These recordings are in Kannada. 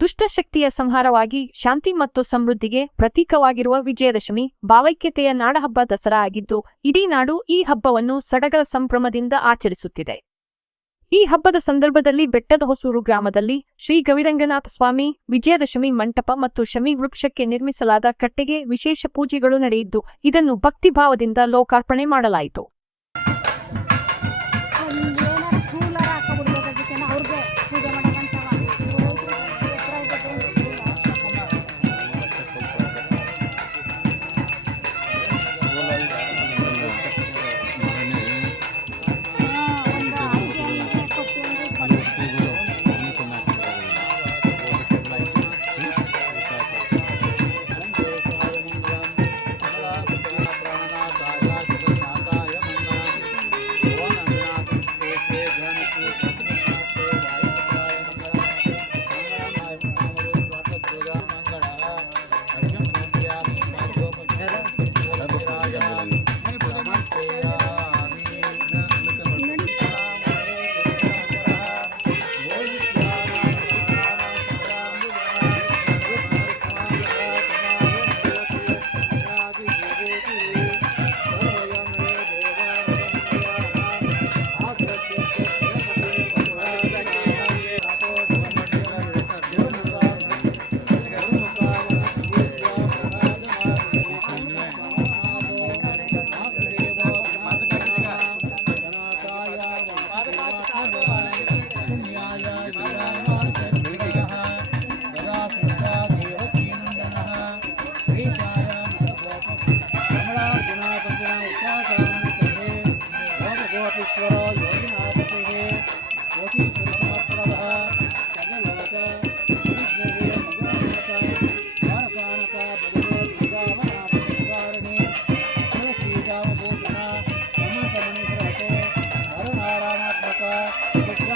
ದುಷ್ಟಶಕ್ತಿಯ ಸಂಹಾರವಾಗಿ ಶಾಂತಿ ಮತ್ತು ಸಮೃದ್ಧಿಗೆ ಪ್ರತೀಕವಾಗಿರುವ ವಿಜಯದಶಮಿ ಭಾವೈಕ್ಯತೆಯ ನಾಡಹಬ್ಬ ದಸರಾ ಆಗಿದ್ದು, ಇಡೀ ನಾಡು ಈ ಹಬ್ಬವನ್ನು ಸಡಗರ ಸಂಭ್ರಮದಿಂದ ಆಚರಿಸುತ್ತಿದೆ. ಈ ಹಬ್ಬದ ಸಂದರ್ಭದಲ್ಲಿ ಬೆಟ್ಟದ ಹೊಸೂರು ಗ್ರಾಮದಲ್ಲಿ ಶ್ರೀ ಗವಿರಂಗನಾಥ ಸ್ವಾಮಿ, ವಿಜಯದಶಮಿ ಮಂಟಪ ಮತ್ತು ಶಮಿ ವೃಕ್ಷಕ್ಕೆ ನಿರ್ಮಿಸಲಾದ ಕಟ್ಟೆಗೆ ವಿಶೇಷ ಪೂಜೆಗಳು ನಡೆಯಿದ್ದು, ಇದನ್ನು ಭಕ್ತಿಭಾವದಿಂದ ಲೋಕಾರ್ಪಣೆ ಮಾಡಲಾಯಿತು. lên để mình làm cái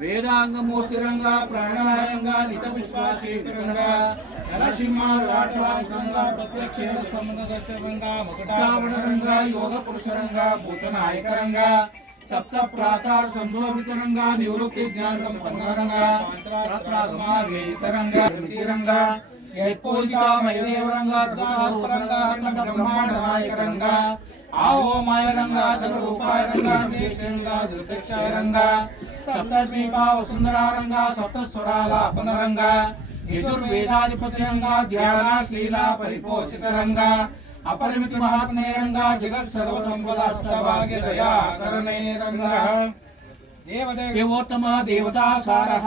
వేదాంగమూర్తిరంగా ప్రాణాయంగా నిత విశ్వాసేకరంగా నరసింహాటంగా ప్రత్యక్షేణ స్పందన దర్శనంగా ముకటావరణంగా యోగ పురుషరంగా భూతనాయకరంగా సప్త ప్రాతార సంశోభితరంగా నివృత్తి జ్ఞాన సంపన్నరంగా ప్రాత్రాగమావేతరంగా యత్పూజికామయదేవరంగా బ్రహ్మాండ నాయకరంగా आवोमाय रंगा सर्वरूपाय रंगा देशरंगा दुर्पेक्षाय रंगा सप्तर्षिका वसुंधरा रंगा सप्तस्वराला पुनरंगा यजुर्वेदाधिपतिरंगा ध्याना शीला परिपोषित रंगा अपरिमित महात्मे रंगा जगत सर्व संपदाष्टभाग्य दया करणे रंगा. देवदेवोत्तम देवता सारः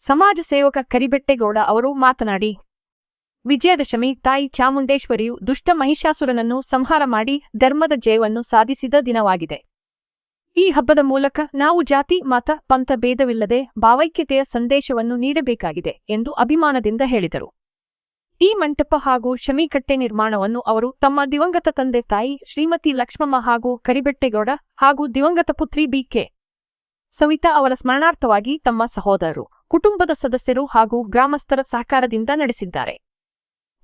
ಸಮಾಜ ಸೇವಕ ಕರಿಬೆಟ್ಟೆಗೌಡ ಅವರು ಮಾತನಾಡಿ, ವಿಜಯದಶಮಿ ತಾಯಿ ಚಾಮುಂಡೇಶ್ವರಿಯು ದುಷ್ಟ ಮಹಿಷಾಸುರನನ್ನು ಸಂಹಾರ ಮಾಡಿ ಧರ್ಮದ ಜಯವನ್ನು ಸಾಧಿಸಿದ ದಿನವಾಗಿದೆ. ಈ ಹಬ್ಬದ ಮೂಲಕ ನಾವು ಜಾತಿ, ಮತ, ಪಂಥ, ಭೇದವಿಲ್ಲದೆ ಭಾವೈಕ್ಯತೆಯ ಸಂದೇಶವನ್ನು ನೀಡಬೇಕಾಗಿದೆ ಎಂದು ಅಭಿಮಾನದಿಂದ ಹೇಳಿದರು. ಈ ಮಂಟಪ ಹಾಗೂ ಶಮೀಕಟ್ಟೆ ನಿರ್ಮಾಣವನ್ನು ಅವರು ತಮ್ಮ ದಿವಂಗತ ತಂದೆ ತಾಯಿ ಶ್ರೀಮತಿ ಲಕ್ಷ್ಮಮ್ಮ ಹಾಗೂ ಕರಿಬೆಟ್ಟೆಗೌಡ ಹಾಗೂ ದಿವಂಗತ ಪುತ್ರಿ ಬಿಕೆ ಸವಿತಾ ಅವರ ಸ್ಮರಣಾರ್ಥವಾಗಿ ತಮ್ಮ ಸಹೋದರರು, ಕುಟುಂಬದ ಸದಸ್ಯರು ಹಾಗೂ ಗ್ರಾಮಸ್ಥರ ಸಹಕಾರದಿಂದ ನಡೆಸಿದ್ದಾರೆ.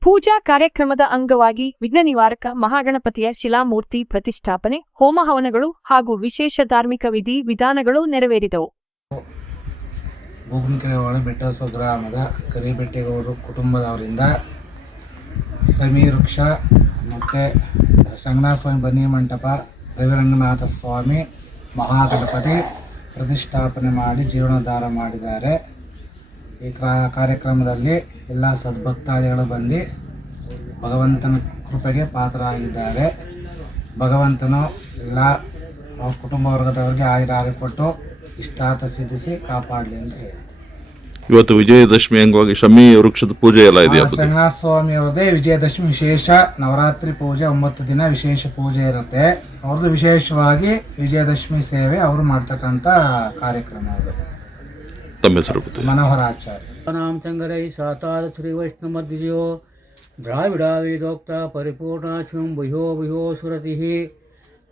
ಪೂಜಾ ಕಾರ್ಯಕ್ರಮದ ಅಂಗವಾಗಿ ವಿಘ್ನ ನಿವಾರಕ ಮಹಾಗಣಪತಿಯ ಶಿಲಾಮೂರ್ತಿ ಪ್ರತಿಷ್ಠಾಪನೆ ಹೋಮ ಹವನಗಳು ಹಾಗೂ ವಿಶೇಷ ಧಾರ್ಮಿಕ ವಿಧಿ ವಿಧಾನಗಳು ನೆರವೇರಿದವು. ಬೂಗನಕೆರೆ ಒಳ ಬೆಟ್ಟಸೋ ಗ್ರಾಮದ ಕರಿಬೆಟ್ಟೆಗೌಡರು ಕುಟುಂಬದವರಿಂದ ಸಮಿ ವೃಕ್ಷ ಮತ್ತು ರಂಗನಾಥ ಸ್ವಾಮಿ ಬನ್ನಿ ಮಂಟಪ, ರವಿರಂಗನಾಥ ಸ್ವಾಮಿ, ಮಹಾಗಣಪತಿ ಪ್ರತಿಷ್ಠಾಪನೆ ಮಾಡಿ ಜೀವನೋದ್ಧಾರ ಮಾಡಿದ್ದಾರೆ. ಈ ಕ್ರಾ- ಕಾರ್ಯಕ್ರಮದಲ್ಲಿ ಎಲ್ಲ ಸದ್ಭಕ್ತಾದಿಗಳು ಬಂದು ಭಗವಂತನ ಕೃಪೆಗೆ ಪಾತ್ರರಾಗಿದ್ದಾರೆ. ಭಗವಂತನು ಎಲ್ಲ ಕುಟುಂಬ ವರ್ಗದವರಿಗೆ ಆಯುರ ಕೊಟ್ಟು ಇಷ್ಟಾರ್ಥ ಸಿದ್ಧಿಸಿ ಕಾಪಾಡಲಿ ಅಂತ ಹೇಳಿ. ಇವತ್ತು ವಿಜಯದಶಮಿ ಅಂಗವಾಗಿ ಶಮಿ ವೃಕ್ಷದ ಪೂಜೆ ಎಲ್ಲ ಇದೆಯಾ ಸ್ವಾಮಿ ವಿಜಯದಶಮಿ ವಿಶೇಷ ನವರಾತ್ರಿ ಪೂಜೆ ಒಂಬತ್ತು ದಿನ ವಿಶೇಷ ಪೂಜೆ ಇರುತ್ತೆ. ಅವ್ರದ್ದು ವಿಶೇಷವಾಗಿ ವಿಜಯದಶಮಿ ಸೇವೆ ಅವರು ಮಾಡ್ತಕ್ಕಂಥ ಕಾರ್ಯಕ್ರಮ ಅದು. ತಮ್ಮ ಹೆಸರು ಮನೋಹರ ಆಚಾರ್ಯ. ರಾಮಚಂದ್ರೈ ಸಾತಾರ ಶ್ರೀ ವೈಷ್ಣವದ್ವಿಜಯೋ ದ್ರಾವಿಡ ವೇದೋಕ್ತ ಪರಿಪೂರ್ಣ ಶಿವಂ ಭಯೋ ಭಯೋ ಸುರತಿ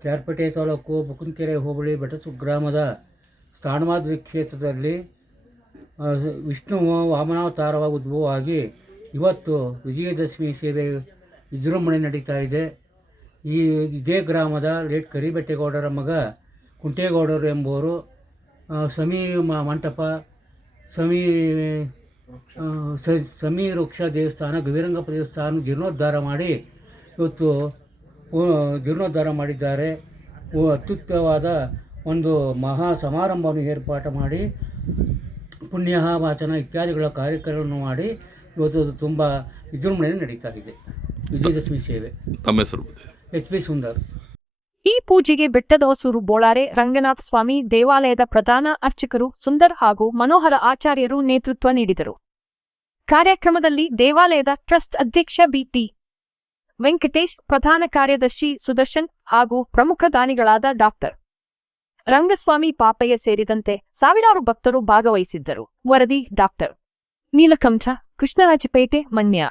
ಕ್ಯಾರ್ಪೇಟೆ ತಾಲೂಕು ಬುಕುಂಕೆರೆ ಹೋಬಳಿ ಬೆಟಸು ಗ್ರಾಮದ ಸ್ಥಾನಮಾದ್ರಿ ಕ್ಷೇತ್ರದಲ್ಲಿ ವಿಷ್ಣು ವಾಮನಾವತಾರವಾಗಿ ಉದ್ಭವವಾಗಿ ಇವತ್ತು ವಿಜಯದಶಮಿ ಸೇವೆ ವಿಜೃಂಭಣೆ ನಡೀತಾ ಇದೆ. ಈ ಇದೇ ಗ್ರಾಮದ ಲೇಟ್ ಕರಿಬೆಟ್ಟೆಗೌಡರ ಮಗ ಕುಂಟೇಗೌಡರು ಎಂಬುವರು ಸಮೀ ಮಂಟಪ, ಸಮಿ ಸಮಿ ವೃಕ್ಷ ದೇವಸ್ಥಾನ, ಗವಿರಂಗಪ್ಪ ದೇವಸ್ಥಾನ ಜೀರ್ಣೋದ್ಧಾರ ಮಾಡಿ ಇವತ್ತು ಜೀರ್ಣೋದ್ಧಾರ ಮಾಡಿದ್ದಾರೆ. ಅತ್ಯುತ್ತಮವಾದ ಒಂದು ಮಹಾ ಸಮಾರಂಭವನ್ನು ಏರ್ಪಾಟು ಮಾಡಿ ಪುಣ್ಯ ವಾಚನ ಇತ್ಯಾದಿಗಳ ಕಾರ್ಯಕ್ರಮವನ್ನು ಮಾಡಿ ಇವತ್ತು ಅದು ತುಂಬ ವಿಜೃಂಭಣೆಯಲ್ಲಿ ನಡೀತಾ ಇದೆ. ವಿಜಯದಶಮಿ ಸೇವೆ ತಮ್ಮ ಹೆಸರು ಎಚ್ ಪಿ ಸುಂದರ್. ಈ ಪೂಜೆಗೆ ಬೆಟ್ಟದೋಸೂರು ಬೋಳಾರೆ ರಂಗನಾಥ ಸ್ವಾಮಿ ದೇವಾಲಯದ ಪ್ರಧಾನ ಅರ್ಚಕರು ಸುಂದರ್ ಹಾಗೂ ಮನೋಹರ ಆಚಾರ್ಯರು ನೇತೃತ್ವ ನೀಡಿದರು. ಕಾರ್ಯಕ್ರಮದಲ್ಲಿ ದೇವಾಲಯದ ಟ್ರಸ್ಟ್ ಅಧ್ಯಕ್ಷ ಬಿಟಿ ವೆಂಕಟೇಶ್ ಪ್ರಧಾನ ಕಾರ್ಯದರ್ಶಿ ಸುದರ್ಶನ್ ಹಾಗೂ ಪ್ರಮುಖ ದಾನಿಗಳಾದ ಡಾಕ್ಟರ್ ರಂಗಸ್ವಾಮಿ ಪಾಪಯ್ಯ ಸೇರಿದಂತೆ ಸಾವಿರಾರು ಭಕ್ತರು ಭಾಗವಹಿಸಿದ್ದರು. ವರದಿ ಡಾಕ್ಟರ್. ನೀಲಕಂಠ ಕೃಷ್ಣರಾಜಪೇಟೆ ಮಣ್ಯ